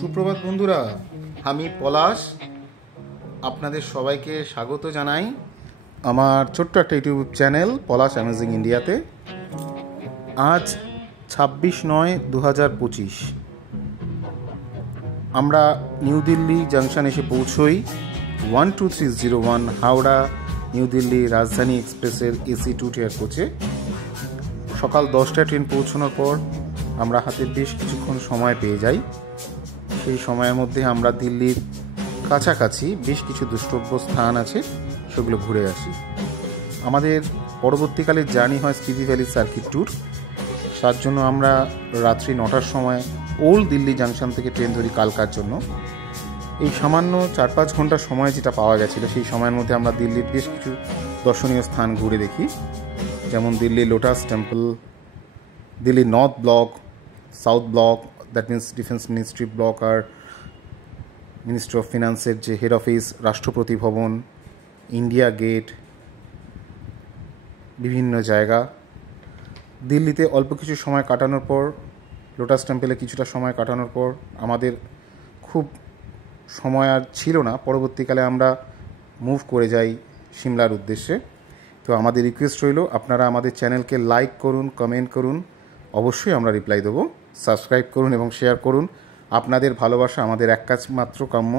সুপ্রভাত বন্ধুরা, আমি পলাশ আপনাদের সবাইকে স্বাগত জানাই আমার ছোট্ট একটা ইউটিউব চ্যানেল পলাশ অ্যামেজিং ইন্ডিয়াতে। আজ 26/9/2025 আমরা নিউ দিল্লি জাংশন এসে পৌঁছই 12301 হাওড়া নিউ দিল্লি রাজধানী এক্সপ্রেসের AC 2 টিয়ার কোচে। সকাল 10টায় ট্রেন পৌঁছানোর পর আমরা হাতে বেশ কিছুক্ষণ সময় পেয়ে যাই। সেই সময়ের মধ্যে আমরা দিল্লির কাছাকাছি বেশ কিছু দ্রষ্টব্য স্থান আছে, সেগুলো ঘুরে আসি। আমাদের পরবর্তীকালে জার্নি হয় স্পিতি ভ্যালি সার্কিট ট্যুর। তার জন্য আমরা রাত্রি 9টার সময় ওল্ড দিল্লি জাংশন থেকে ট্রেন ধরি কালকার জন্য। এই সামান্য 4-5 ঘন্টা সময় যেটা পাওয়া গেছিলো, সেই সময়ের মধ্যে আমরা দিল্লির বেশ কিছু দর্শনীয় স্থান ঘুরে দেখি, যেমন Delhi lotus temple, Delhi north block, south block, that means defence ministry block, আর মিনিস্ট্রি অফ ফিনান্সের যে হেড অফিস, রাষ্ট্রপতি ভবন, ইন্ডিয়া গেট, বিভিন্ন জায়গা। দিল্লিতে অল্প কিছু সময় কাটানোর পর, লোটাস টেম্পলে কিছুটা সময় কাটানোর পর আমাদের খুব সময় আর ছিল না। পরবর্তীকালে আমরা মুভ করে যাই সিমলার উদ্দেশ্যে। তো আমাদের রিকোয়েস্ট রইল, আপনারা আমাদের চ্যানেলকে লাইক করুন, কমেন্ট করুন, অবশ্যই আমরা রিপ্লাই দেবো। সাবস্ক্রাইব করুন এবং শেয়ার করুন। আপনাদের ভালোবাসা আমাদের এক কাজ মাত্র কাম্য,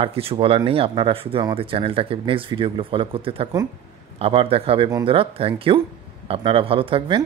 আর কিছু বলার নেই। আপনারা শুধু আমাদের চ্যানেলটাকে নেক্সট ভিডিওগুলো ফলো করতে থাকুন। আবার দেখা হবে বন্ধুরা। থ্যাংক ইউ, আপনারা ভালো থাকবেন।